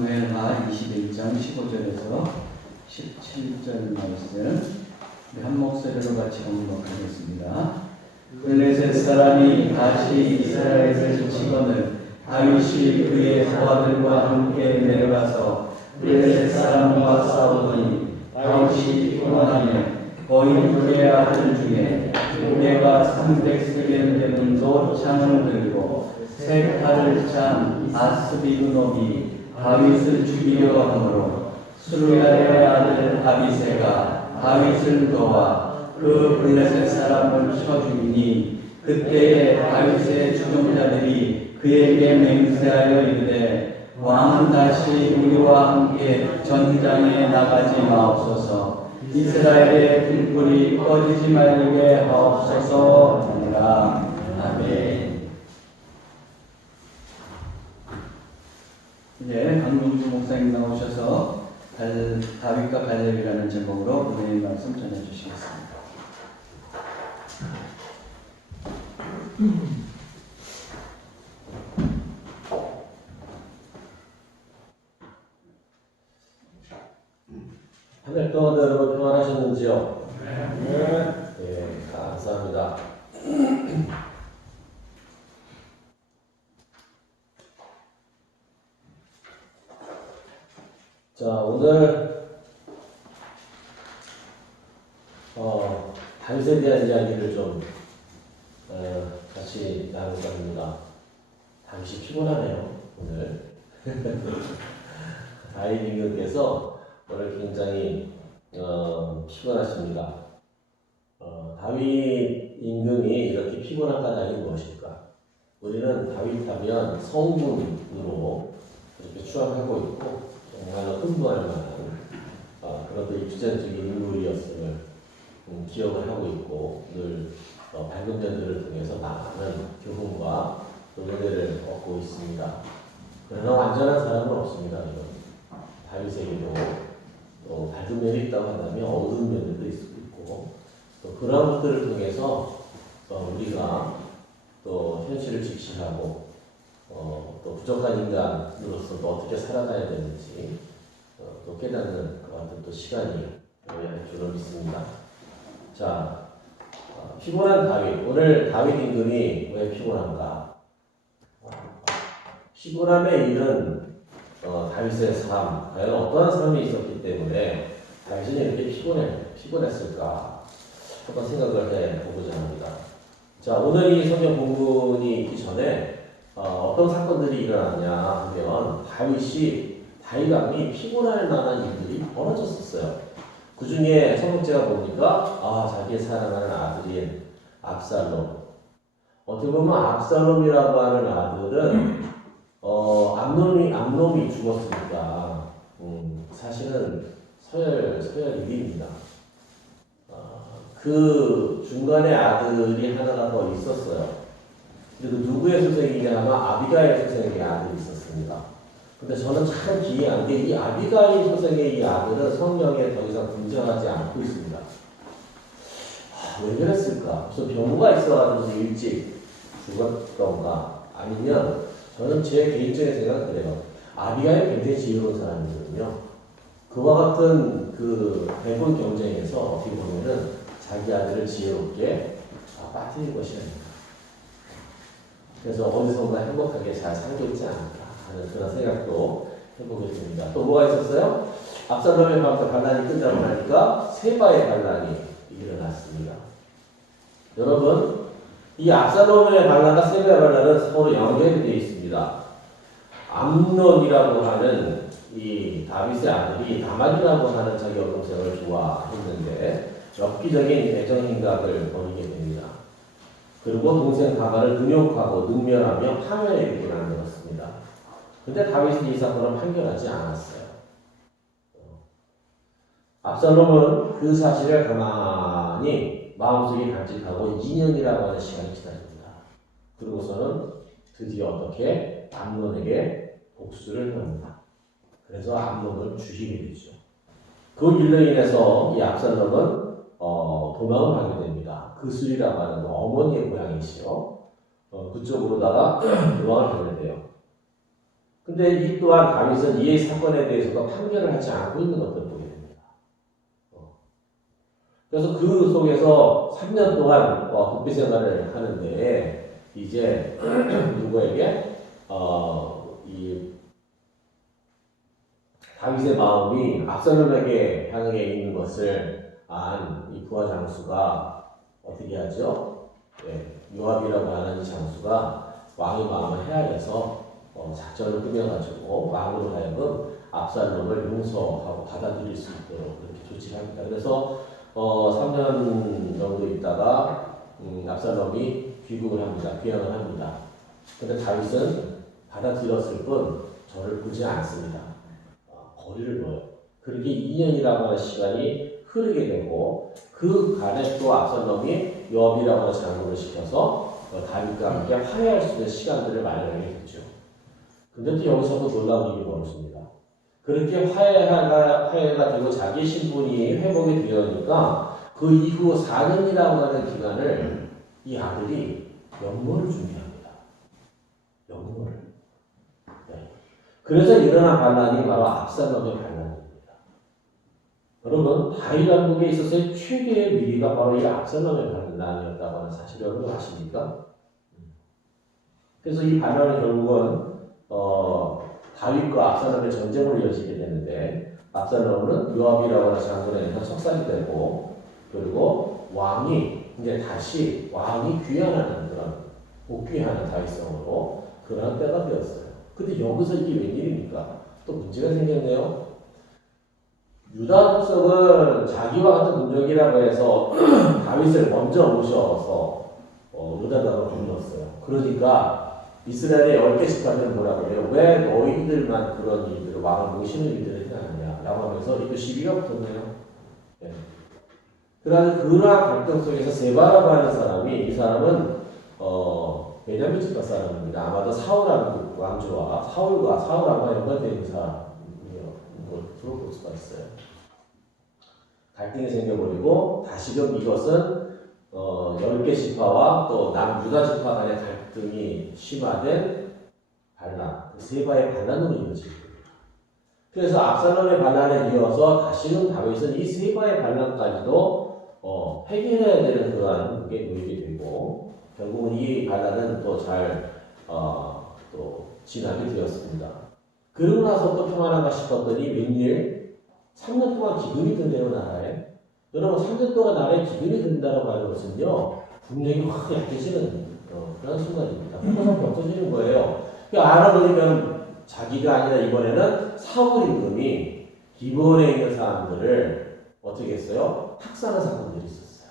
사무엘하 21장 15절에서 17절 말씀 우리 한 목소리로 같이 공독하겠습니다. 블레셋 사람이 다시 이스라엘을 치거늘 다윗이 그의 소아들과 함께 내려가서 블레셋 사람과 싸우더니 다윗이 피곤하며 거인 그의 아들 중에 무게가 300세겔 되는 노창을 들고 세 칼을 찬 아스비그놈이 다윗을 죽이려 하므로 수르야의 아들 아비새가 다윗을 도와 그 블레셋 사람을 쳐 죽이니 그때에 다윗의 추종자들이 그에게 맹세하여 이르되 왕은 다시 우리와 함께 전장에 나가지 마옵소서. 이스라엘의 등불이 꺼지지 말게 하옵소서 하니라. 아멘. 이제 강동주 목사님 나오셔서 다윗과 갈렙이라는 제목으로 은혜의 말씀 전해주시겠습니다. 한 달 동안도 여러분 평안하셨는지요? 네, 감사합니다. 자, 오늘 다윗에 대한 이야기를 좀 같이 나눌까 합니다. 다윗이 피곤하네요, 오늘. 다윗 임금께서 오늘 굉장히 피곤하십니다. 다윗 임금이 이렇게 피곤한 까닭이 무엇일까? 우리는 다윗하면 성군으로 이렇게 추앙하고 있고 정말로 흥분할 만한 그런 또 입지적인 인물이었음을 기억을 하고 있고 늘 밝은 면들을 통해서 많은 교훈과 또 은혜를 얻고 있습니다. 그러나 완전한 사람은 없습니다. 이건. 다윗에게도 또 밝은 면이 있다고 한다면 어두운 면들도 있고 또 그런 것들을 통해서 우리가 또 현실을 직시하고 또 부족한 인간으로서 또 어떻게 살아가야 되는지 또 깨닫는 그 같은 또 시간이 될 줄로 믿습니다. 자, 피곤한 다윗. 오늘 다윗 임금이 왜 피곤한가? 피곤함의 일은 다윗의 삶, 과연 어떠한 삶이 있었기 때문에 다윗이 이렇게 피곤했을까? 한번 생각을 해보고자 합니다. 자, 오늘 이 성경 본문이 있기 전에 어떤 사건들이 일어났냐 하면 다윗 왕이 피곤할 만한 일들이 벌어졌었어요. 그 중에 첫 번째가 보니까 자기의 사랑하는 아들인 압살롬. 어떻게 보면 압살롬이라고 하는 아들은 암놈이 죽었으니까 사실은 서열 1위입니다. 그 중간에 아들이 하나가 더 있었어요. 그리고 누구의 소생이냐 하면 아비가일 소생의 아들이 있었습니다. 근데 저는 참 기이한 게 이 아비가일 소생의 이 아들은 성경에 더 이상 등장하지 않고 있습니다. 왜 그랬을까? 무슨 병가 있어가지고 일찍 죽었던가? 아니면 저는 제 개인적인 생각은 그래요. 아비가일 굉장히 지혜로운 사람이거든요. 그와 같은 그 대본 경쟁에서 어떻게 보면은 자기 아들을 지혜롭게 빠뜨린 것이 아닌가. 그래서 어디선가 행복하게 잘 살고 있지 않을까 하는 그런 생각도 해보게 됩니다. 또 뭐가 있었어요? 압살롬의 반란이 끝나고 나니까 세바의 반란이 일어났습니다. 여러분, 이 압살롬의 반란과 세바의 반란은 서로 연결이 되어 있습니다. 암논이라고 하는 이 다윗의 아들이 다말이라고 하는 자기 여동생을 좋아했는데 엽기적인 애정 행각을 벌이게 됩니다. 그리고 동생 다말을 능욕하고 능멸하며 파멸에 이르게 만들었습니다. 그런데 다윗이 이 사건을 판결하지 않았어요. 압살롬은 그 사실을 가만히 마음속에 간직하고 2년이라고 하는 시간이 지납니다. 그러고서는 드디어 어떻게 암논에게 복수를 합니다. 그래서 암논을 죽이게 되죠. 그 일로 인해서 이 압살롬은 도망을 가게 됩니다. 그술이라고 하는 어머니의 고향이시요. 그쪽으로다가 도망을 가게 돼요. 근데 이 또한 다윗은 이 사건에 대해서도 판결을 하지 않고 있는 것을 보게 됩니다. 그래서 그 속에서 3년 동안 국비 생활을 하는데 이제 누구에게 이 다윗의 마음이 압살롬에게 향해 있는 것을 안 이 부하 장수가 어떻게 하죠? 요압이라고 하는 이 장수가 왕의 마음을 헤아려서 작전을 꾸며가지고 왕으로 하여금 압살롬을 용서하고 받아들일 수 있도록 그렇게 조치를 합니다. 그래서 3년 정도 있다가 압살롬이 귀국을 합니다. 귀향을 합니다. 근데 다윗은 받아들였을 뿐 저를 보지 않습니다. 거리를 둬요. 그렇게 2년이라고 하는 시간이 흐르게 되고 그 간에 또 압살롬이 요압이라고 하는 장군을 시켜서 다윗과 함께 화해할 수 있는 시간들을 마련하게 됐죠. 근데 또 여기서도 놀라운 일이 벌어집니다. 그렇게 화해가 되고 자기 신분이 회복이 되니까 그 이후 4년이라고 하는 기간을 이 아들이 연모를 준비합니다. 연모를. 그래서 일어난 반란이 바로 압살롬의 반란입니다. 여러분, 다윗 왕국에 있어서의 최대의 위기가 바로 이 압살롬의 반란이었다고 하는 사실을 여러분 아십니까? 그래서 이 반란은 결국은 다윗과 압살롬의 전쟁으로 이어지게 되는데 압살롬은 요압이라고 하는 장군에 의해서 척살이 되고 그리고 왕이 이제 다시 왕이 귀환하는 그런 복귀하는 다윗성으로 그런 때가 되었어요. 근데 여기서 이게 웬일입니까? 또 문제가 생겼네요. 유다 백성은 자기와 같은 민족이라고 해서 다윗을 먼저 모셔서 유다 땅을 건넜어요. 그러니까 이스라엘의 10개 지파들은 뭐라고 해요? 왜 너희들만 그런 일들을 왕을 모시는 일들을 하느냐 라고 하면서 이거 시비가 붙었네요. 네. 그러나 그러한 갈등 속에서 세바라고 하는 사람이 이 사람은 베냐민 지파 사람입니다. 아마도 사울하는 왕조와 사울하고 연관된 사람이에요. 뭐 들어볼 수가 있어요. 갈등이 생겨버리고 다시금 이것은 10개 지파와 또 남유다 지파 간의 갈등이 심화된 반란, 세바의 반란으로 이어집니다. 그래서 압살롬의 반란에 이어서 다시금 다윗은 이 세바의 반란까지도 해결해야 되는 그러한 게 놓이게 되고 결국은 이 반란은 또 잘 또 진압이 되었습니다. 그러고 나서 또 평안한가 싶었더니 웬일 3년 동안 기근이 드네요 나라에. 여러분 3년 동안 나라에 기근이 든다고 하는 것은요 분명히 확 약해지는 그런 순간입니다. 항상 겹쳐지는 거예요. 알아보니까 자기가 아니라 이번에는 사울 임금이 기브온에 있는 사람들을 어떻게 했어요? 학살한 사건들이 있었어요.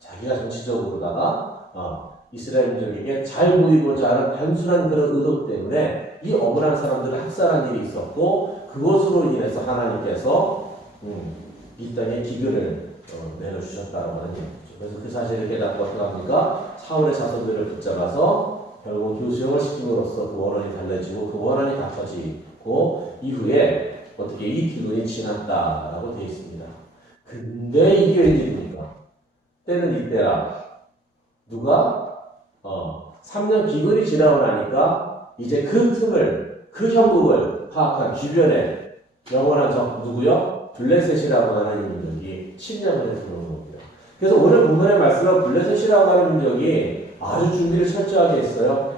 자기가 정치적으로다가 이스라엘 민족에게 잘 보이고자 하는 단순한 그런 의도 때문에 이 억울한 사람들을 학살한 일이 있었고 그것으로 인해서 하나님께서 이 땅에 기근을 내려주셨다고 하는 얘기죠. 그래서 그 사실을 깨닫고 어떻게 합니까? 사울의 자손들을 붙잡아서 결국 교수형을 시킴으로써 그 원한이 달래지고 그 원한이 닥쳐지고 이후에 어떻게 이 기근이 지났다라고 되어 있습니다. 근데 이게 웬일입니까? 때는 이때라. 누가? 3년 기근이 지나고 나니까 이제 그 틈을, 그 형국을 파악한 주변에 영원한 적 누구요? 블레셋이라고 하는 민족이 침략을 해서 들어오는 겁니다. 그래서 오늘 본문의 말씀은 블레셋이라고 하는 민족이 아주 준비를 철저하게 했어요.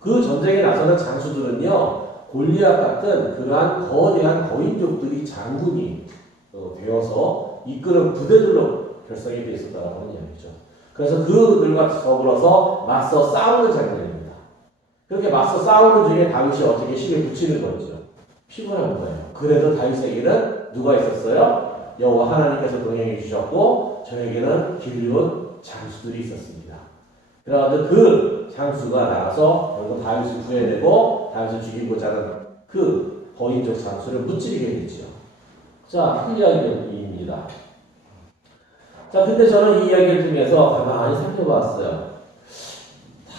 그 전쟁에 나서는 장수들은요, 골리앗 같은 그러한 거대한 거인족들이 장군이 되어서 이끄는 부대들로 결성이 되어 있었다고 하는 이야기죠. 그래서 그들과 더불어서 맞서 싸우는 장면입니다. 그렇게 맞서 싸우는 중에 다윗이 어떻게 힘에 붙이는 거죠. 피곤한 거예요. 그래도 다윗에게는 누가 있었어요? 여호와 하나님께서 동행해 주셨고 저에게는 길리온 장수들이 있었습니다. 그래서 그 장수가 나가서 결국 다윗을 구해내고 다윗을 죽이고자 하는 그 거인적 장수를 무찌르게 됐죠. 자, 그 이야기입니다. 자, 근데 저는 이 이야기를 통해서 가만히 살펴봤어요.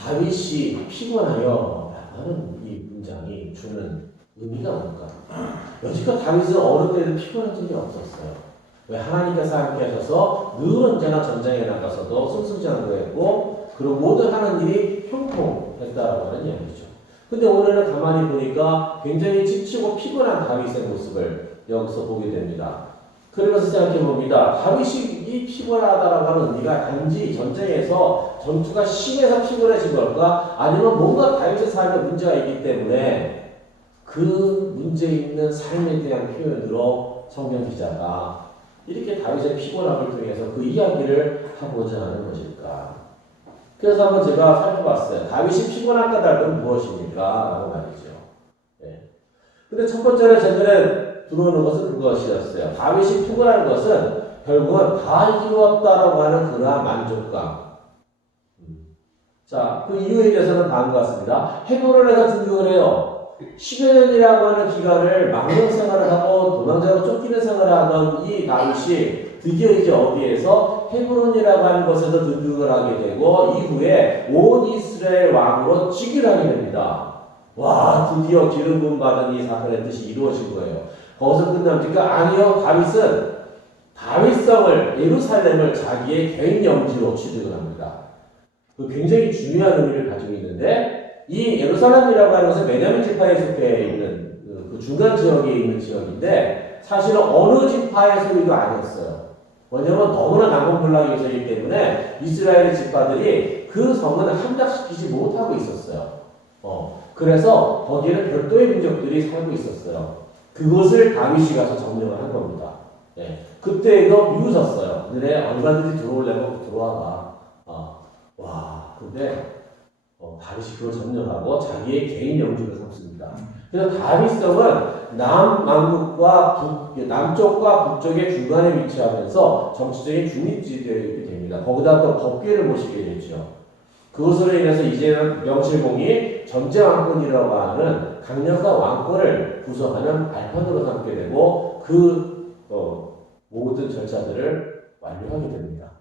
다윗이 피곤하여 라는 이 문장이 주는 의미가 뭘까? 여지껏 다윗은 어느 때도 피곤한 적이 없었어요. 왜? 하나님께서 함께 하셔서 늘 언제나 전쟁에 나가서도 승승장구했고 그리고 모든 하는 일이 형통했다라고 하는 이야기죠. 근데 오늘은 가만히 보니까 굉장히 지치고 피곤한 다윗의 모습을 여기서 보게 됩니다. 그러면서 생각해 봅니다. 다윗이 이 피곤하다라고 하는 의미가 단지 전쟁에서 전투가 심해서 피곤해진 걸까? 아니면 뭔가 다윗의 삶에 문제가 있기 때문에 그 문제 있는 삶에 대한 표현으로 성경 기자가 이렇게 다윗의 피곤함을 통해서 그 이야기를 하고자 하는 것일까? 그래서 한번 제가 살펴봤어요. 다윗이 피곤한 까닭은 무엇입니까? 라고 말이죠. 네. 근데 첫 번째로 제 눈에 들어오는 것은 그것이었어요. 다윗이 피곤한 것은 결국은 다 이루었다라고 하는 그러한 만족감. 자, 그 이유에 대해서는 다음과 같습니다. 헤브론에서 등극을 해요. 10여 년이라고 하는 기간을 망명 생활을 하고 도망자로 쫓기는 생활을 하던 이 다윗이 드디어 이제 어디에서 헤브론이라고 하는 곳에서 등극을 하게 되고 이후에 온 이스라엘 왕으로 즉위를 하게 됩니다. 와, 드디어 기름 부음 받은 이 사건의 뜻이 이루어진 거예요. 거기서 끝납니까? 아니요. 다윗은 다윗성을 예루살렘을 자기의 개인 영지로 취득을 합니다. 그 굉장히 중요한 의미를 가지고 있는데 이 예루살렘이라고 하는 것은 베냐민 지파에 속해 있는 그 중간 지역에 있는 지역인데 사실은 어느 지파의 소유도 아니었어요. 왜냐하면 너무나 난공불락이 있었기 때문에 이스라엘의 지파들이 그 성을 함락시키지 못하고 있었어요. 그래서 거기에는 별도의 민족들이 살고 있었어요. 그것을 다윗이 가서 점령을 한 겁니다. 예. 그때도 미우셨어요. 너네 얼마든지 들어오려면 들어와라. 와, 근데 다윗이 그걸 점령하고 자기의 개인 영주를 삼습니다. 그래서 다윗성은 남쪽과 북쪽의 중간에 위치하면서 정치적인 중립지대가 됩니다. 거기다 또 법궤를 모시게 되죠. 그것으로 인해서 이제는 명실공히 전제 왕권이라고 하는 강력한 왕권을 구성하는 발판으로 삼게 되고 그 모든 절차들을 완료하게 됩니다.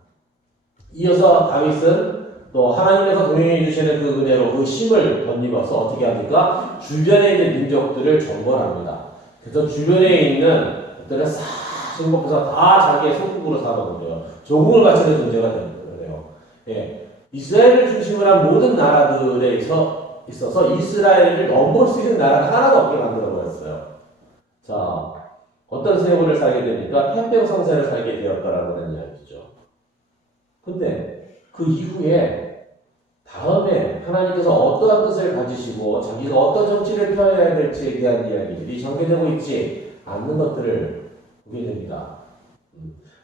이어서 다윗은 또 하나님께서 동행해 주시는 그 은혜로 그 힘을 덧입어서 어떻게 합니까? 주변에 있는 민족들을 정벌합니다. 그래서 주변에 있는 것들을 싹 정복해서 다 자기의 소국으로 삼아버려요. 조국을 바치는 존재가 되는 거예요. 예. 이스라엘을 중심으로 한 모든 나라들에 있어서 이스라엘을 넘볼 수 있는 나라가 하나도 없게 만들어버렸어요. 자, 어떤 세월을 살게 되니까 태평성세를 살게 되었다라고 하는 이야기죠. 근데 그 이후에 다음에 하나님께서 어떠한 뜻을 가지시고 자기가 어떤 정치를 펴야 될지에 대한 이야기들이 전개되고 있지 않는 것들을 보게 됩니다.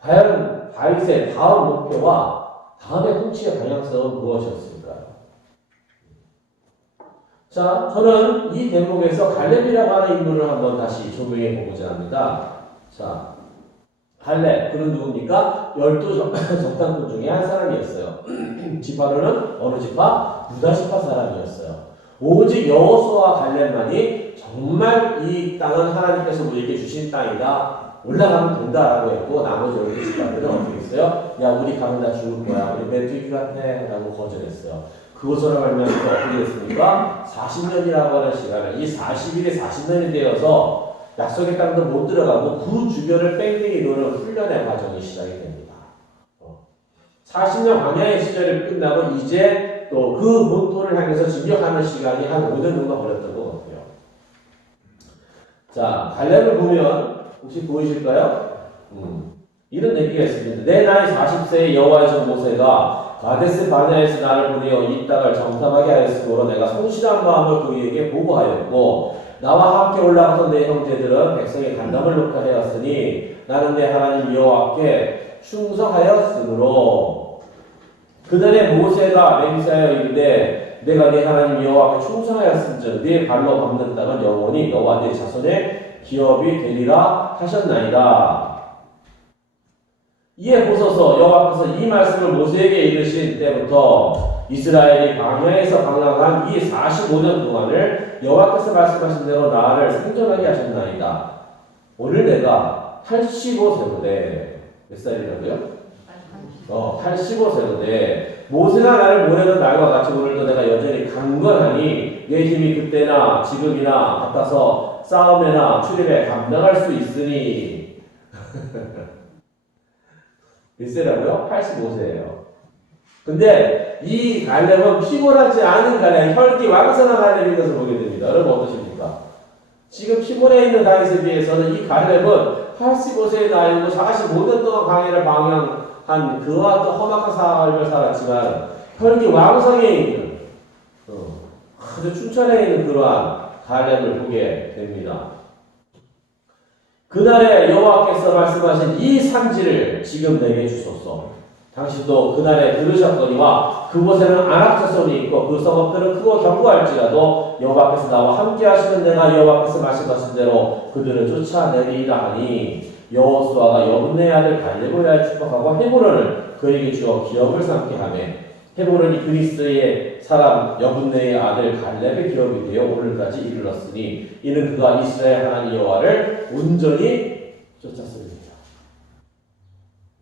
과연 다윗의 다음 목표와 다음의 통치의 방향성은 무엇이었을까요? 자, 저는 이 대목에서 갈렙이라고 하는 인물을 한번 다시 조명해 보고자 합니다. 자, 갈렙, 그는 누굽니까? 12 적당군 중에 한 사람이었어요. 지파로는 어느 지파? 유다 지파 사람이었어요. 오직 여호수아와 갈렙만이 정말 이 땅은 하나님께서 우리에게 주신 땅이다. 올라가면 된다라고 했고 나머지 12지파들은 어떻게 했어요? 야, 우리 가면 다 죽을 거야. 우리 메뚜기 같아. 라고 거절했어요. 그것으로 말미암아 어떻게 됐습니까? 40년이라고 하는 시간을 이 40일이 40년이 되어서 약속의 땅도 못 들어가고 그 주변을 뺑뺑이 도는 훈련의 과정이 시작이 됩니다. 40년 광야의 시절을 끝나고 이제 또 그 본토를 향해서 진격하는 시간이 한 5년 정도 걸렸던 것 같아요. 자, 갈렙을 보면 혹시 보이실까요? 이런 얘기가 있습니다. 내 나이 40세의 여호와의 종 모세가 가데스 바네아에서 나를 보내어 이 땅을 정탐하게 하였으므로 내가 성실한 마음을 그에게 보고하였고 나와 함께 올라가서 내 형제들은 백성의 간담을 놓게 하였으니 나는 내 하나님 여호와께 충성하였으므로 그날에 모세가 맹세하여 이르되 내가 네 하나님 여호와께 충성하였은즉 네 발로 밟는 땅은 영원히 너와 네 자손의 기업이 되리라 하셨나이다. 이에 보소서 여호와께서 이 말씀을 모세에게 이르신 때부터 이스라엘이 광야에서 방황한 이 45년 동안을 여호와께서 말씀하신 대로 나를 생존하게 하셨나이다. 오늘 내가 85세로되 몇 살이라고요? 85세로되 모세가 나를 보내던 날과 같이 오늘도 내가 여전히 강건하니 내 힘이 그때나 지금이나 같아서 싸움에나 출입에 감당할 수 있으니 몇 세라고요? 85세예요. 근데 이 갈렙은 피곤하지 않은 갈렙, 혈기 왕성한 갈렙인 것을 보게 됩니다. 여러분 어떠십니까? 지금 피곤해 있는 다윗에 비해서는 이 갈렙은 85세의 나이고 45년 동안 광야를 방향한 그와 또 험악한 삶을 살았지만 혈기 왕성해 있는 아주 춘천해 있는 그러한 갈렙을 보게 됩니다. 그날에 여호와께서 말씀하신 이 산지를 지금 내게 주소서. 당신도 그날에 들으셨거니와 그곳에는 안악자손이 있고 그 성읍들은 크고 견고할지라도 여호와께서 나와 함께 하시는 내가 여호와께서 말씀하신 대로 그들을 쫓아내리라 하니 여호수아가 여분네 아들 갈렙을 축복하고 헤브론을 그에게 주어 기업을 삼게 하며 헤브론이 그리스의 사람 여분네의 아들 갈렙의 기업이 되어 오늘까지 이르렀으니 이는 그가 이스라엘 하나님 여호와를 온전히 쫓았습니다.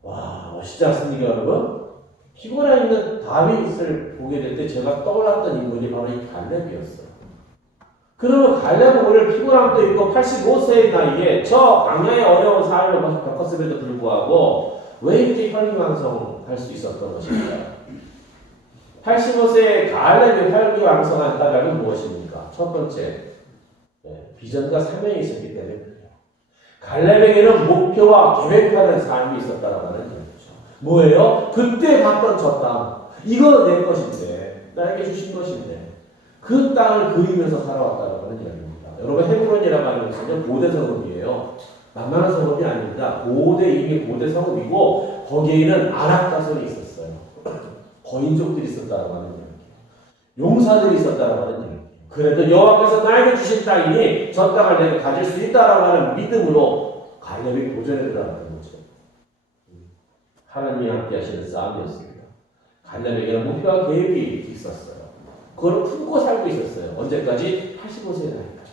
와, 멋있지 않습니까, 여러분? 피곤해 있는 다윗을 보게 될 때 제가 떠올랐던 인물이 바로 이 갈렙이었어요. 그러면 갈렙은 오늘 피곤함도 있고 85세의 나이에 저 광야의 어려운 삶을 겪었음에도 불구하고 왜 이렇게 혈기왕성할 수 있었던 것일까요? 85세의 갈렙의 혈기왕성한 까닭은 무엇입니까? 첫 번째, 비전과 사명이 있었기 때문에 그래요. 갈렙에게는 목표와 계획하는 삶이 있었다라고 하는 얘기죠. 뭐예요? 그때 봤던 저 땅, 이거 내 것인데, 나에게 주신 것인데, 그 땅을 그리면서 살아왔다고 하는 이야기입니다. 여러분, 헤브론이라고 하는 것은 고대 성읍이에요. 만만한 성읍이 아닙니다. 이미 고대 성읍이고, 거기에는 아낙자손이 있었어요. 거인족들이 있었다고 하는 이야기예요. 용사들이 있었다고 하는 이야기예요. 그래도 여호와께서 나에게 주신 땅이니 저 땅을 내가 가질 수 있다라고 하는 믿음으로 갈렙이 도전에 들어갔던 거죠. 하나님이 함께 하시는 싸움이었습니다. 갈렙에게는 목표와 계획이 있었어요. 그걸 품고 살고 있었어요. 언제까지? 85세 나이까지.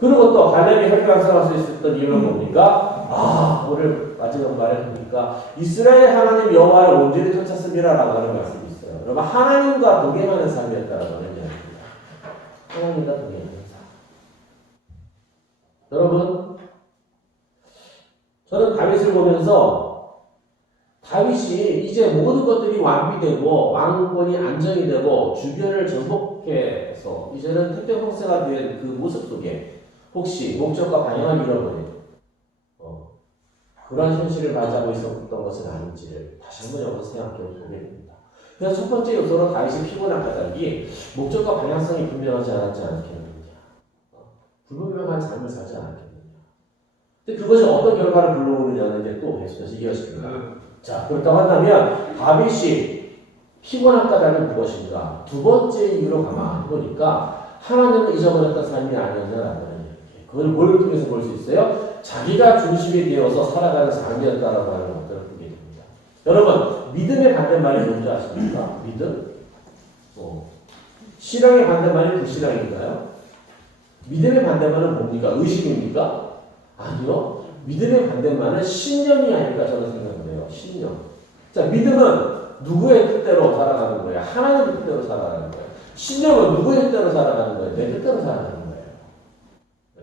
그리고 또 갈렙이 혈기왕성할 수 있었던 이유는 뭡니까? 오늘 마지막 말에 보니까 이스라엘 하나님 여호와를 온전히 쫓았습니다라고 하는 말씀이 있어요. 여러분, 하나님과 동행하는 삶이었다라고 하는 이야기입니다. 하나님과 동행하는 삶. 여러분, 저는 다윗을 보면서 다윗이 이제 모든 것들이 완비되고 왕권이 안정이 되고 주변을 정복해서 이제는 태평성세가 된 그 모습 속에 혹시 목적과 방향을 잃어버린 그런 현실을 맞이하고 있었던 것은 아닌지를 다시 한번 여기서 생각해 보게 됩니다. 그래서 첫 번째 요소로 다윗이 피곤한 까닭이 목적과 방향성이 분명하지 않았지 않겠느냐. 불분명한 삶을 살지 않았겠느냐. 근데 그것이 어떤 결과를 불러오느냐는 이제 또 계속해서 이어집니다. 자, 그렇다고 한다면 다윗이 피곤한 까닭은 무엇인가? 두 번째 이유로 가만히 보니까 하나님을 잊어버렸던 삶이 아니었냐라는 얘기예요. 그걸 뭘 통해서 볼 수 있어요? 자기가 중심이 되어서 살아가는 삶이었다라고 하는 것들을 보게 됩니다. 여러분, 믿음의 반대말이 뭔지 아십니까? 믿음? 신앙의 반대말이 불신앙인가요? 믿음의 반대말은 뭡니까? 의심입니까? 아니요. 믿음의 반대말은 신념이 아닐까 저는 생각해요. 신념. 자, 믿음은 누구의 뜻대로 살아가는 거예요? 하나님의 뜻대로 살아가는 거예요. 신념은 누구의 뜻대로 살아가는 거예요? 내 뜻대로 살아가는 거예요. 네.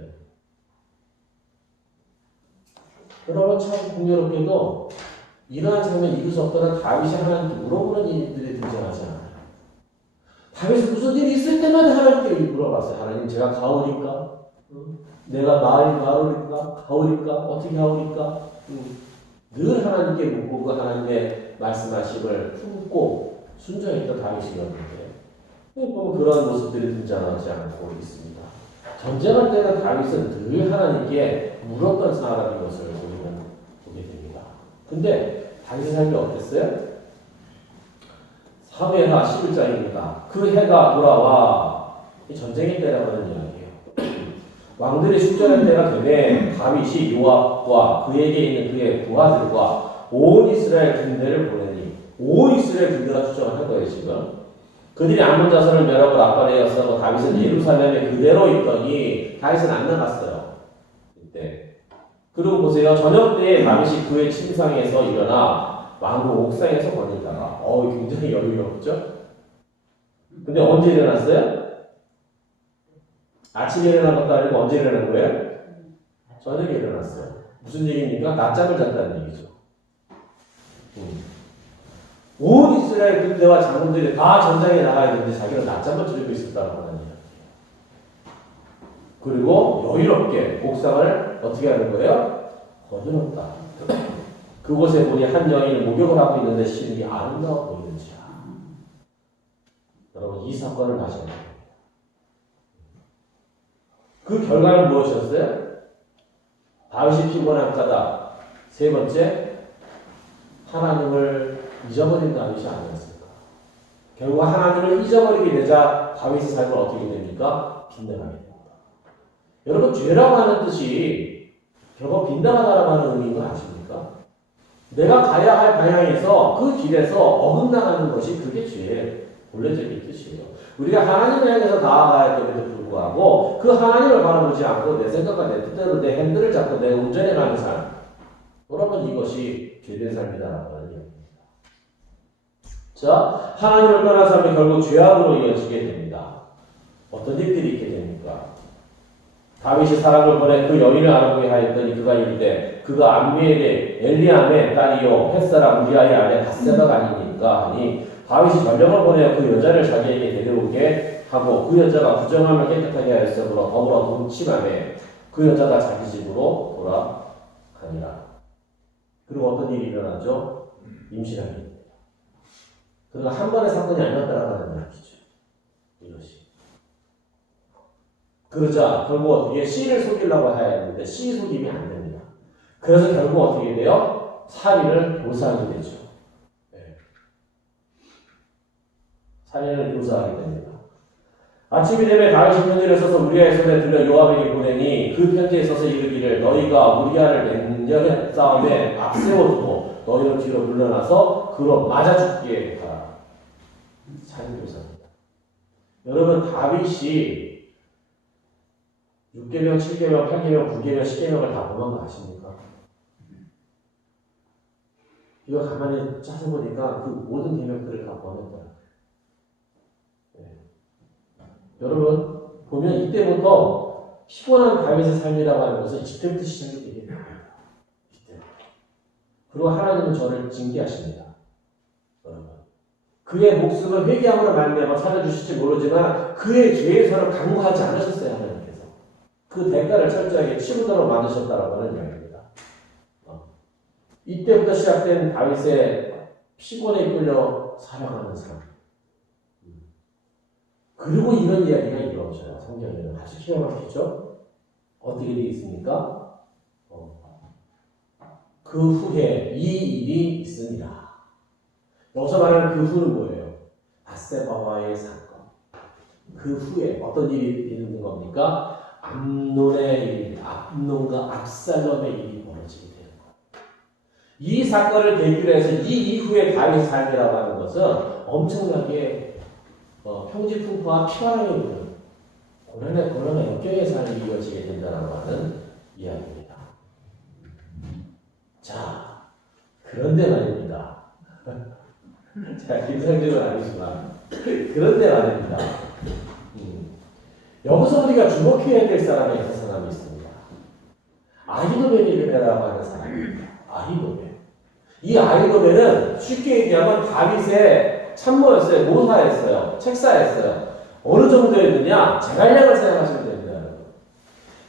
여러분, 참 공교롭게도 이러한 삶을 이룰 수 없다는 다윗이 하나님께 물어보는 일들이 등장하지 않아요. 다윗은 무슨 일이 있을 때마다 하나님께 물어봤어요. 하나님, 제가 가오니까? 내가 마을이니까? 가오니까? 어떻게 가오니까? 늘 하나님께 묻고 하나님의 말씀하심을 품고 순종했던 다윗이었는데 그런 모습들이 등장하지 않고 있습니다. 전쟁할 때는 다윗은 늘 하나님께 물었던 사람인 것을 우리는 보게 됩니다. 근데 다윗의 삶이 어땠어요? 사무엘하 11장입니다. 그 해가 돌아와 전쟁의 때라고 하는 이야기예요. 왕들이 숙전할 때가 되매 다윗이 요압과 그에게 있는 그의 부하들과 온 이스라엘 군대를 보내니 온 이스라엘 군대가 출정을 한 거예요. 지금 그들이 암몬 자손을 멸하고 라빠레였어. 다윗은 예루살렘에 그대로 있더니 다윗은 안 나갔어요. 이때 그리고 보세요. 저녁 때에 다윗이 그의 침상에서 일어나 왕궁 옥상에서 거닐다가 굉장히 여유가 없죠. 근데 언제 일어났어요? 아침에 일어난 것도 아니고 언제 일어난 거예요? 저녁에 일어났어요. 무슨 얘기입니까? 낮잠을 잤다는 얘기죠. 온 이스라엘 군대와 장군들이 다 전장에 나가야 되는데 자기는 낮잠을 들고 있었다고 하는 이야기예요. 그리고 여유롭게 옥상을 어떻게 하는 거예요? 거들었다. 그곳에 보니 한 여인을 목욕을 하고 있는데 시름이 아름다워 보이는지라. 여러분 이 사건을 마셔야 돼요. 그 결과는 무엇이었어요? 다윗이 피곤한 까닭. 세 번째, 하나님을 잊어버린 다윗이 아니었을까? 결국 하나님을 잊어버리게 되자 다윗의 삶은 어떻게 됩니까? 빗나가게 됩니다. 여러분 죄라고 하는 뜻이 결국 빗나가다라고 하는 의미인 거 아십니까? 내가 가야 할 방향에서 그 길에서 어긋나가는 것이 그게 죄의 본래적인 뜻이에요. 우리가 하나님을 향해서 나아가야 됨에도 불구하고 그 하나님을 바라보지 않고 내 생각과 내 뜻대로 내 핸들을 잡고 내 운전해 가는 삶. 여러분 이것이 죄된 삶이다라고 하는 얘기입니다. 자, 하나님을 떠난 삶이 결국 죄악으로 이어지게 됩니다. 어떤 일들이 있게 됩니까? 다윗이 사람을 보내 그 여인을 알아보게 하였더니 그가 이르되 그가 암미엘의 엘리암의 딸이요 햇사라 우리아의 아내 바세바가 아니니까 하니 다윗이 전령을 보내어 그 여자를 자기에게 데려오게 하고 그 여자가 부정함을 깨끗하게 하였으므로 더불어 동침하매 그 여자가 자기 집으로 돌아가니라. 그리고 어떤 일이 일어나죠? 임신하게 됩니다. 그러니까 한 번의 사건이 아니었다라고 하는 이야기죠. 이것이. 그러자 결국 어떻게 C를 속이려고 해야 했는데 C 속임이 안 됩니다. 그래서 결국 어떻게 돼요? 살인을 교사하게 되죠. 네. 살인을 교사하게 됩니다. 아침이 되면 다윗이 편지를 써서 우리아의 손에 들려 요압에게 보내니 그 편지에 써서 이르기를 너희가 우리아를 맹렬한 싸움에 앞세워두고 너희는 뒤로 물러나서 그로 맞아 죽게 하라. 살인 교사입니다. 여러분 다윗이 6계명, 7계명, 8계명, 9계명, 10계명을 다 범한 거 아십니까? 이거 가만히 짜서 보니까 그 모든 계명들을 다 범했더라고요. 네. 여러분 보면 이때부터 피곤한 다윗의 삶이라고 하는 것은 이때부터 시작이 되게 됩니다. 이때부터. 그리고 하나님은 저를 징계하십니다. 여러분. 그의 목숨을 회개함으로 말미암아 살려주실지 모르지만 그의 죄에서는 강구하지 않으셨어요. 하나님께서. 그 대가를 철저하게 치르도록 만드셨다라고 하는 이야기입니다. 이때부터 시작된 다윗의 피곤에 이끌려 살아가는 삶. 그리고 이런 이야기가 이루어져요. 성경에는 아주 기가 막히죠. 어떻게 되어 있습니까? 그 후에 이 일이 있습니다. 여기서 말하는 그 후는 뭐예요? 바세바와의 사건. 그 후에 어떤 일이 있는 겁니까? 암논의 일, 암논과 압살롬의 일이 벌어지게 되는 거예요. 이 사건을 계기로 해서 이 이후에 다윗의 삶이라고 하는 것은 엄청나게 평지풍파와 피바람이 부는 고난의 역경의 삶이 이어지게 된다고 하는 이야기입니다. 자, 그런데 말입니다. 제가 김상준은 아니지만 그런데 말입니다. 여기서 우리가 주목해야 될 사람이 여섯 사람이 있습니다. 아히도벨이라고 하는 사람입니다. 아히도벨. 이 아히도벨은 쉽게 얘기하면 다윗의 참모였어요. 모사였어요. 책사였어요. 어느 정도였느냐? 제갈량을 생각하시면 됩니다.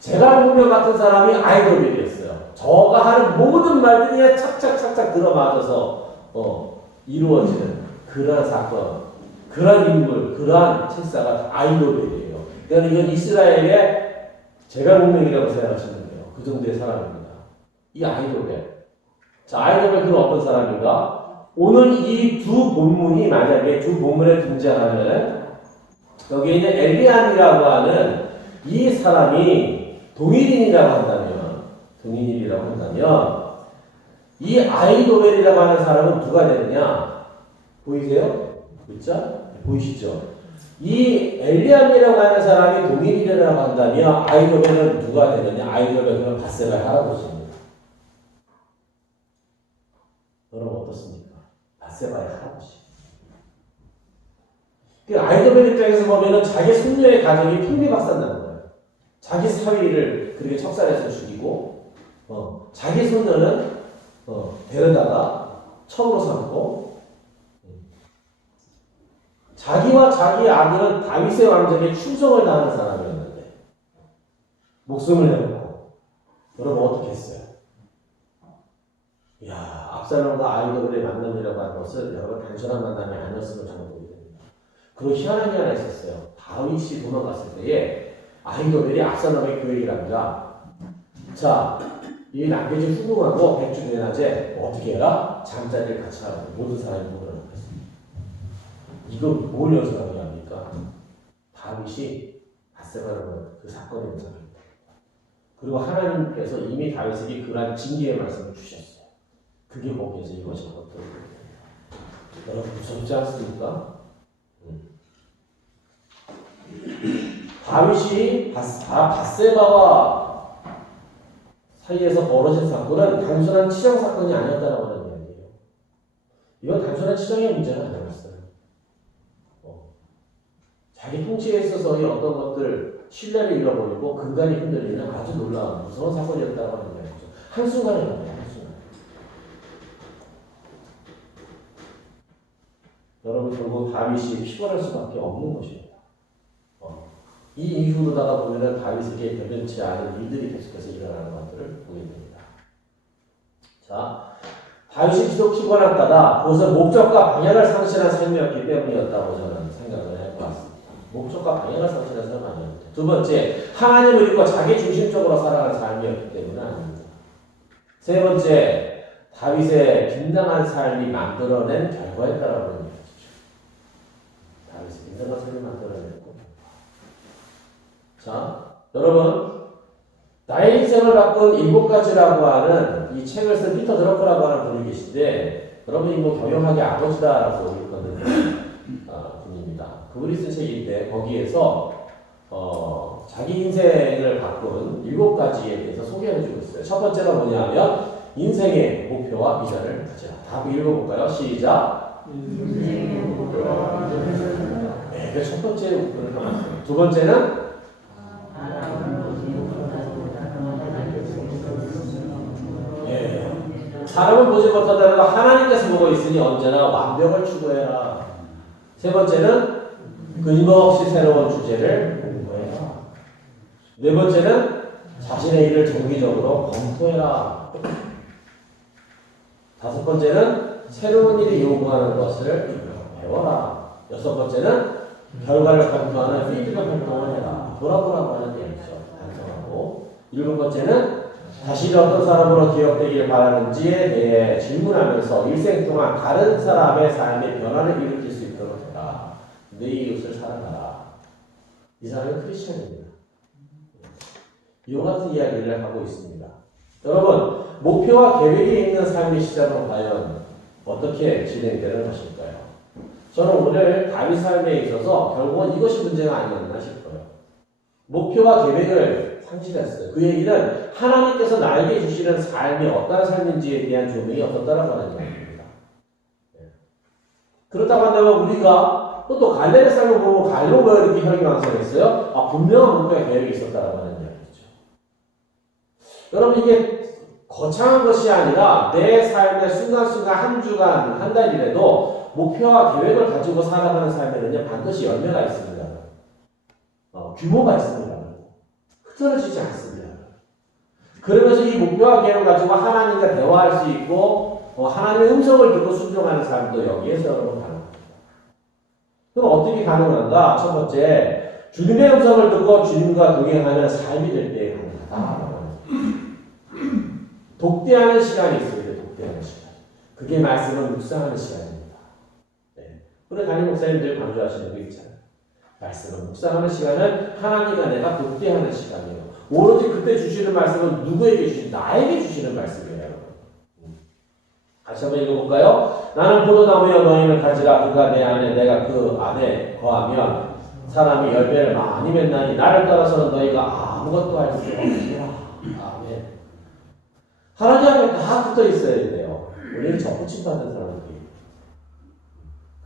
제갈공명 같은 사람이 아히도벨이었어요. 저가 하는 모든 말들이 착착착착 들어맞아서 이루어지는 그러한 사건, 그러한 인물, 그러한 책사가 아히도벨이에요. 그러니까 이건 이스라엘의 제갈공명이라고 생각하시면 돼요. 그 정도의 사람입니다. 이 아히도벨. 자, 아히도벨 그는 어떤 사람인가? 오늘 이 두 본문이 만약에 두 본문에 등장하는 여기에 있는 엘리암이라고 하는 이 사람이 동일인이라고 한다면 이 아히도벨이라고 하는 사람은 누가 되느냐? 보이세요? 그렇죠? 보이시죠? 이 엘리암이라고 하는 사람이 동일이라고 한다면 아히도벨은 누가 되느냐? 아히도벨은 바세바의 할아버지입니다. 여러분 어떻습니까? 바세바의 할아버지. 그 아히도벨 입장에서 보면은 자기 손녀의 가정이 풍비박산나는 거예요. 자기 사위를 그렇게 척살해서 죽이고, 자기 손녀는 데려다가 첩으로 삼고, 자기와 자기 아들은 다윗의 왕정에 충성을 다하는 사람이었는데 목숨을 내놓고 여러분 어떻게 했어요? 이야, 압살롬과 아이도벨의 만남이라고 하는 것은 여러분 단순한 만남이 아니었음을 저는 보게 됩니다. 그리고 희한한 게 하나 있었어요. 다윗이 도망갔을 때에 아이도벨이 압살롬의 교회를 합니다. 자, 이 남겨진 후궁하고 백주대낮에 어떻게 해라? 잠자리를 같이 하라고 모든 사람이 모으라고 했습니다. 이거 뭘 연습하게 합니까? 다윗이 바세바라는 그 사건의 연습입니다. 그리고 하나님께서 이미 다윗에게 그러한 징계의 말씀을 주셨어요. 그게 거기에서 이루어진 것들입니다. 여러분 무섭지 않습니까? 다윗이 바세바와 사이에서 벌어진 사건은 단순한 치정 사건이 아니었다라고 하는 이야기예요. 이건 단순한 치정의 문제가 아니었어요. 자기 통치에 있어서의 어떤 것들 신뢰를 잃어버리고 근간이 흔들리는 아주 놀라운 무서운 사건이었다고 하는 이야기죠. 한순간에 일어나요. 한순간. 여러분 결국 다윗이 피곤할 수밖에 없는 것입니다. 이 이후로다가 보면은 다윗에게 변변치 않은 일들이 계속해서 일어나는 것들을 보게 됩니다. 자, 다윗이 비록 피곤한 까다 그것은 목적과 방향을 상실한 삶이었기 때문이었다고 저는 생각을 해보았습니다. 목적과 방향을 상실한 삶은 아니었죠. 두 번째, 하나님을 잊고 자기 중심적으로 살아가는 삶이었기 때문은 아닙니다. 세 번째, 다윗의 빈당한 삶이 만들어낸 결과였다라고 하는 얘기죠. 다윗의 빈당한 삶이 만들어냈고. 자, 여러분, 나의 인생을 바꾼 7가지라고 하는 이 책을 쓴 피터 드러커라고 하는 분이 계신데, 여러분이 뭐 경영학의 아버지다라고 일컫는 분입니다. 그분이 쓴 책인데, 거기에서 자기 인생을 바꾼 7가지에 대해서 소개해 주고 있어요. 첫 번째가 뭐냐면, 인생의 목표와 비전을 가지라. 다 읽어볼까요? 시작. 인생의 목표와 비전을 가지라. 네, 그 첫 번째 목표를 담았어요. 두 번째는 사람은 보지 못한다는 하나님께서 보고 있으니 언제나 완벽을 추구해라. 세 번째는 끊임없이 새로운 주제를 공부해라. 네 번째는 자신의 일을 정기적으로 검토해라. 다섯 번째는 새로운 일이 요구하는 것을 배워라. 여섯 번째는 결과를 검토하는 피드백 활동을 해라. 돌아보라고 하는 얘기죠. 반성하고. 일곱 번째는 자신이 어떤 사람으로 기억되길 바라는지에 대해 질문하면서 일생 동안 다른 사람의 삶의 변화를 일으킬 수 있도록 해라. 내 이웃을 사랑하라. 이 사람은 크리스천입니다. 이와 같은 이야기를 하고 있습니다. 여러분, 목표와 계획이 있는 삶의 시작은 과연 어떻게 진행되는 것일까요? 저는 오늘 다윗 삶에 있어서 결국은 이것이 문제가 아니었나 싶어요. 목표와 계획을 상실했어요. 그 얘기는 하나님께서 나에게 주시는 삶이 어떤 삶인지에 대한 조명이 없었다라고 하는 얘기입니다. 그렇다고 한다면 우리가 또 갈렙의 삶을 보고 갈렙 왜 이렇게 혈기왕성했어요? 분명한 목표와 계획이 있었다라고 하는 이야기죠. 여러분 이게 거창한 것이 아니라 내 삶의 순간순간 한 주간 한 달이라도 목표와 계획을 가지고 살아가는 삶에는요 반드시 열매가 있습니다. 규모가 있습니다. 흐트러지지 않습니다. 그러면서 이 목표와 계획을 가지고 하나님과 대화할 수 있고 하나님의 음성을 듣고 순종하는 삶도 여기에서 여러분 가능합니다. 그럼 어떻게 가능한가? 첫 번째, 주님의 음성을 듣고 주님과 동행하는 삶이 될 때 가능하다. 독대하는 시간이 있습니다. 독대하는 시간. 그게 말씀을 묵상하는 시간입니다. 네. 우리 담임 목사님들 강조하시는 거 있잖아요. 말씀을 묵상하는 시간은 하나님과 내가 독대하는 시간이에요. 오로지 그때 주시는 말씀은 누구에게 주시는? 나에게 주시는 말씀이에요. 다시 한번 읽어볼까요? 나는 포도나무여 너희는 가지라. 그가 내 안에 내가 그 안에 거하면 사람이 열매를 많이 맺나니 나를 따라서는 너희가 아무것도 할 수 없으리라. 아멘. 하나님 앞에 다 붙어 있어야 돼요. 우리는 접붙임 받는 사람들이에요.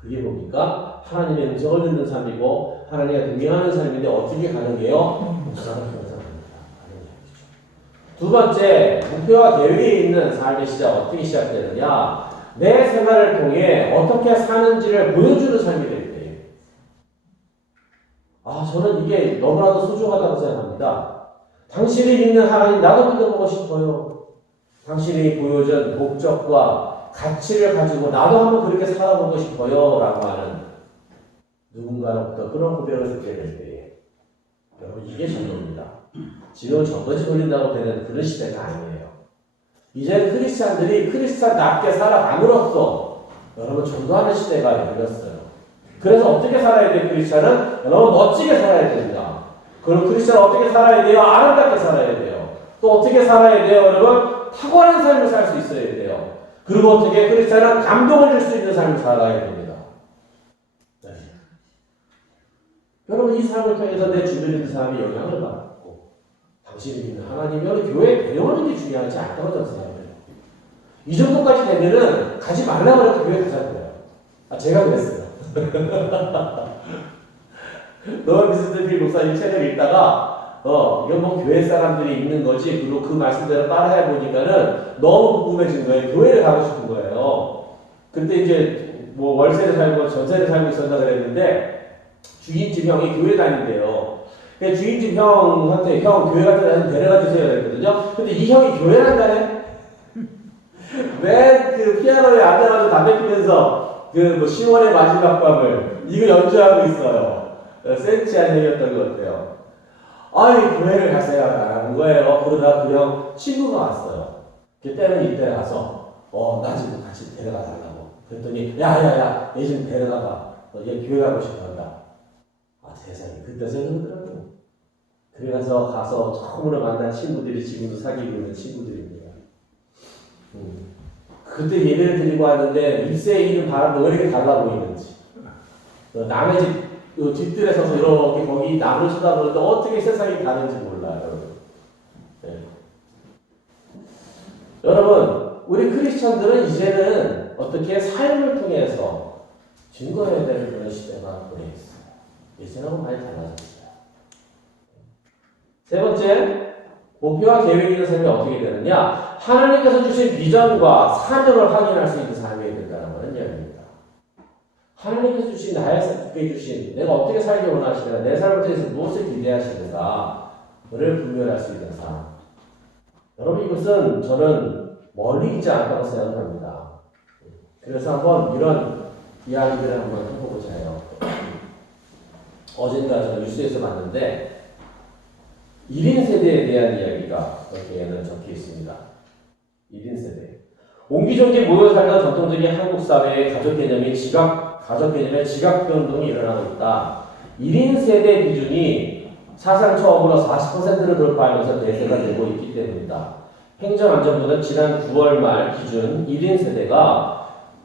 그게 뭡니까? 하나님의 음성을 듣는 삶이고 하나님과 동행하는 삶인데 어떻게 가능해요? 묵상을 통해서 갑니다. 두 번째, 목표와 계획이 있는 삶의 시작 어떻게 시작되느냐? 내 생활을 통해 어떻게 사는지를 보여주는 삶이 될 때예요. 저는 이게 너무나도 소중하다고 생각합니다. 당신이 믿는 하나님 나도 믿어보고 싶어요. 당신이 보여준 목적과 가치를 가지고 나도 한번 그렇게 살아보고 싶어요. 라고 하는 누군가로부터 그런 고백을 듣게 될 때에 여러분 이게 전도입니다. 지금 전도지 돌린다고 되는 그런 시대가 아니에요. 이제 크리스찬들이 크리스찬답게 살아감으로써 여러분 전도하는 시대가 열렸어요. 그래서 어떻게 살아야 돼요? 크리스찬은 여러분 멋지게 살아야 됩니다. 그럼 크리스찬은 어떻게 살아야 돼요? 아름답게 살아야 돼요. 또 어떻게 살아야 돼요? 여러분 탁월한 삶을 살 수 있어야 돼요. 그리고 어떻게 크리스찬은 감동을 줄 수 있는 삶을 살아야 됩니다. 네. 여러분 이 삶을 통해서 내 주변에 있는 사람이 영향을 받고 당신이 믿는 하나님은 교회에 배우는 게 중요하지 않다고 저는 생각해요. 이 정도까지 되면은 가지 말라고 해도 교회 가잖아요. 제가 그랬어요. 노아 미스터필 목사님 책을 읽다가 이건 뭐 교회 사람들이 읽는 거지 그리고 그 말씀대로 따라해 보니까는 너무 궁금해진 거예요. 교회를 가고 싶은 거예요. 근데 이제 뭐 월세를 살고 전세를 살고 있었나 그랬는데 주인집 형이 교회 다닌대요. 주인집 형한테 형 교회 같은 데 데려가 주세요 그랬거든요. 근데 이 형이 교회를 한다네. 맨 그 피아노에 앉아가지고 담배 피면서 그 뭐 10월의 마지막 밤을 이거 연주하고 있어요. 센치한 얘기였던 것 같아요. 아이 교회를 가세요 나가는 거예요. 그러다 그 형 친구가 왔어요. 그때는 이때 가서 나 지금 같이 데려가 달라고. 그랬더니 야야야 얘 좀 데려가 봐. 얘 교회 가고 싶어 한다. 세상에 그때 생각하더라고요. 그래서 가서 처음으로 만난 친구들이 지금도 사귀고 있는 친구들입니다. 그때 예배를 드리고 왔는데 일세에 있는 바람도 왜 이렇게 달라 보이는지. 남의 집 뒷뜰에 서서 이렇게 거기 나무를 쳐다보는데 어떻게 세상이 다른지 몰라요, 여러분. 네. 여러분, 우리 크리스천들은 이제는 어떻게 삶을 통해서 증거해야 되는 그런 시대가 보내 있어요. 예전하고 많이 달라졌어요. 세 번째, 목표와 계획이 있는 삶이 어떻게 되느냐? 하나님께서 주신 비전과 사명을 확인할 수 있는 삶이 된다는 이야기입니다. 하나님께서 주신 나에게 주신 내가 어떻게 살기 원하시는가, 내 삶을 통해서 무엇을 기대하시는가를 분별할 수 있는 삶. 여러분 이것은 저는 멀리 있지 않다고 생각합니다. 그래서 한번 이런 이야기들을 한번 해보고자 해요. 어젠가 제가 뉴스에서 봤는데 1인 세대에 대한 이야기가 여기에는 적혀 있습니다. 1인 세대. 옹기종기 모여 살던 전통적인 한국 사회의 가족 개념의 지각 변동이 일어나고 있다. 1인 세대 기준이 사상 처음으로 40%를 돌파하면서 대세가 되고 있기 때문이다. 행정안전부는 지난 9월 말 기준 1인 세대가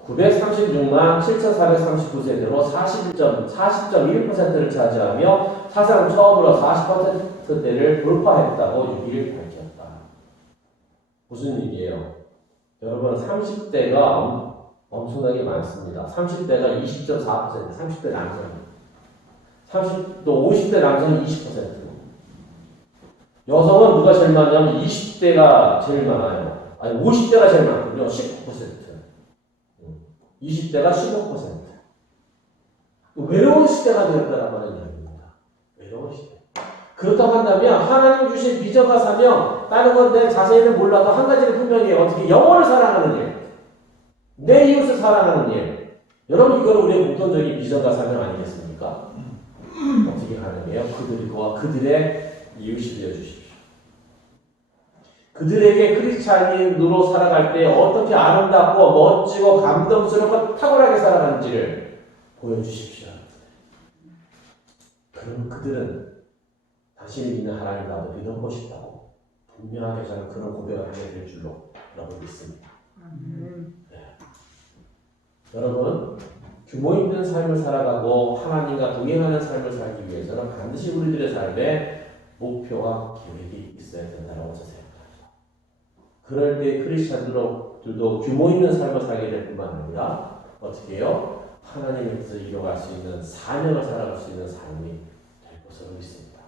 936만 7,439세대로 40.1%를 차지하며 사상 처음으로 40%대를 돌파했다고 6일 밝혔다. 무슨 얘기예요? 여러분 30대가 엄청나게 많습니다. 30대가 20.4%, 30대 남성. 또 50대 남성이 20%. 여성은 누가 제일 많냐면 20대가 제일 많아요. 아니 50대가 제일 많거든요. 19%. 20대가 15%. 외로운 시대가 되었다는 이야기입니다. 외로운 시대. 그렇다고 한다면 하나님 주신 비전과 사명, 다른 건 내 자세히는 몰라도 한 가지는 분명히 어떻게 영혼을 사랑하는 일, 내 이웃을 사랑하는 일. 여러분 이거는 우리의 공통적인 비전과 사명 아니겠습니까? 어떻게 가능해요? 그들과 그들의 이웃이 되어주십시오. 그들에게 크리스찬인으로 살아갈 때 어떻게 아름답고 멋지고 감동스럽고 탁월하게 살아가는지를 보여주십시오. 그럼 그들은 당신이 믿는 하나님 나도 믿어보고 싶다고 분명하게 저는 그런 고백을 하게 될 줄로 여러분 믿습니다. 네. 여러분 규모 있는 삶을 살아가고 하나님과 동행하는 삶을 살기 위해서는 반드시 우리들의 삶에 목표와 계획이 있어야 된다고 저는 생각합니다. 그럴 때 크리스찬들도 규모 있는 삶을 살게 될 뿐만 아니라 어떻게 해요? 하나님의 뜻을 이뤄갈 수 있는 사명을 살아갈 수 있는 삶이 될 것으로 믿습니다.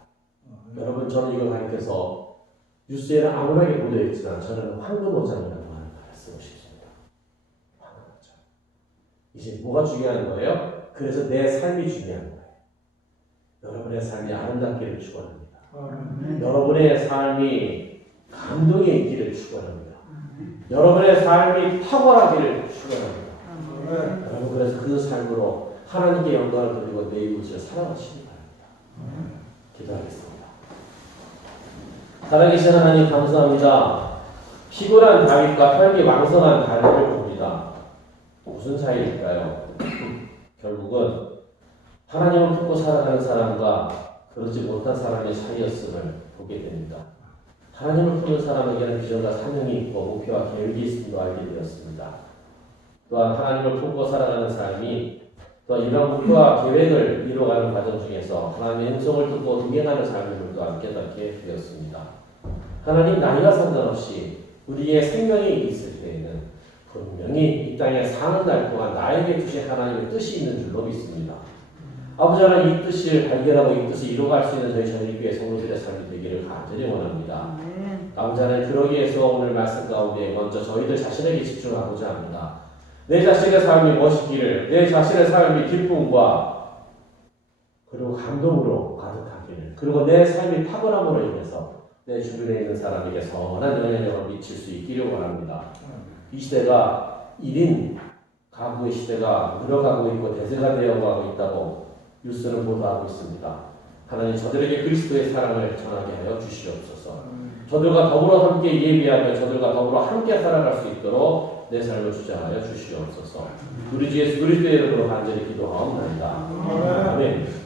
여러분 저는 이걸 가리켜서 뉴스에는 아무렇게 보도했지만 저는 황금오장이라고 하는 말을 쓰고 싶습니다. 황금오장. 이제 뭐가 중요한 거예요? 그래서 내 삶이 중요한 거예요. 여러분의 삶이 아름답기를 축원합니다. 여러분의 삶이 감동이 있기를 축원합니다. 여러분의 삶이 탁월하기를 축원합니다. 여러분 그래서 그 삶으로 하나님께 영광을 돌리고 내 이웃을 사랑하시기 바랍니다. 기도하겠습니다. 살아계신 하나님 감사합니다. 피곤한 다윗과 혈기 왕성한 다윗을 봅니다. 무슨 차이일까요? 결국은 하나님을 품고 살아가는 사람과 그러지 못한 사람의 차이였음을 보게 됩니다. 하나님을 품는 사람에게는 비전과 사명이 있고 목표와 계획이 있음도 알게 되었습니다. 또한 하나님을 품고 살아가는 삶이 또 이런 목표와 계획을 이루어가는 과정 중에서 하나님의 음성을 듣고 동행하는 삶을 또한 깨닫게 되었습니다. 하나님 나이와 상관없이 우리의 생명이 있을 때에는 분명히 이 땅에 사는 날 동안 나에게 주신 하나님의 뜻이 있는 줄로 믿습니다. 아버지 하나님 이 뜻을 발견하고 이 뜻을 이루어갈 수 있는 저희 전일교회 성도들의 삶이 되기를 간절히 원합니다. 아버지 하나님 그러기 위해서 오늘 말씀 가운데 먼저 저희들 자신에게 집중하고자 합니다. 내 자신의 삶이 멋있기를, 내 자신의 삶이 기쁨과 그리고 감동으로 가득하기를, 그리고 내 삶이 탁월함으로 인해서 내 주변에 있는 사람에게 선한 영향력을 미칠 수 있기를 원합니다. 이 시대가 1인 가구의 시대가 늘어가고 있고 대세가 되어가고 있다고 뉴스는 보도하고 있습니다. 하나님 저들에게 그리스도의 사랑을 전하게 하여 주시옵소서. 저들과 더불어 함께 예비하며 저들과 더불어 함께 살아갈 수 있도록 내 삶을 주장하여 주시옵소서. 우리 주 예수 그리스도의 이름으로 간절히 기도하옵나이다. 아멘.